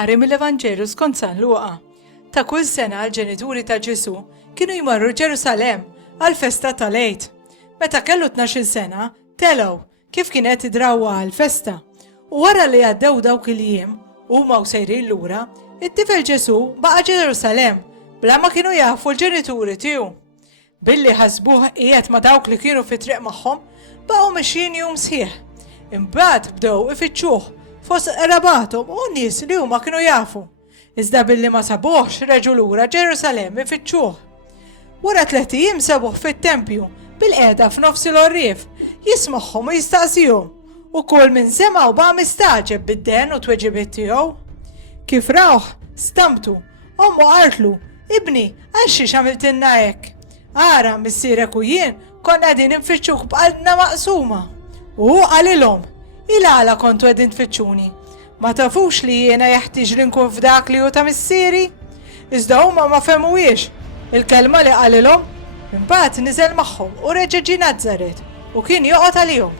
Qari mill-Evanġelu skont San Luqa. Ta' kull sena l-ġenituri ta' Ġesu kienu jmorru Ġerusalem għal-festa tal-Għid. Meta kellu 12 sena, telgħu kif kienet idrawwa għal-festa. U wara li għaddew dawk il-jiem huma u sejrin lura, it-tifel Ġesu baqa' Ġerusalem bla ma kienu jafu l-ġenituri tiegħu. Billi ħasbuh qiegħed ma' dawk li kienu fi-triq magħhom, baqgħu mexjin jum sħiħ. Imbagħad bdew ifittxuh fost qrabathom u nies li huma kienu jafu. Iżda billi ma sabuhx reġgħu lura Ġerusalem ifittxuh. Wara 3 ijiem sabuh fit-tempju bil-qiegħda f'nofs il-orrief, jismagħhom u jistaqsihom. U kull min semgħu baqa' mistaġeb bid-den u tweġibiet tiegħu. Kif rawh stamtu, ommu qartlu, ibni, għal xiex għamiltilna hekk? Ara missierek u jien konna qegħdin infittxuk b'qalbna maqsuma. U qalilhom, il-għala kontu qegħdin tfittxuni. Ma tafux li jiena jeħtieġ li nkun f'dak li hu ta' missieri? Iżda huma ma fehmuhiex il-kelma li qalilhom. Imbagħad niżel magħhom u reġa' ġie Nażaret u kien joqgħod għalihom.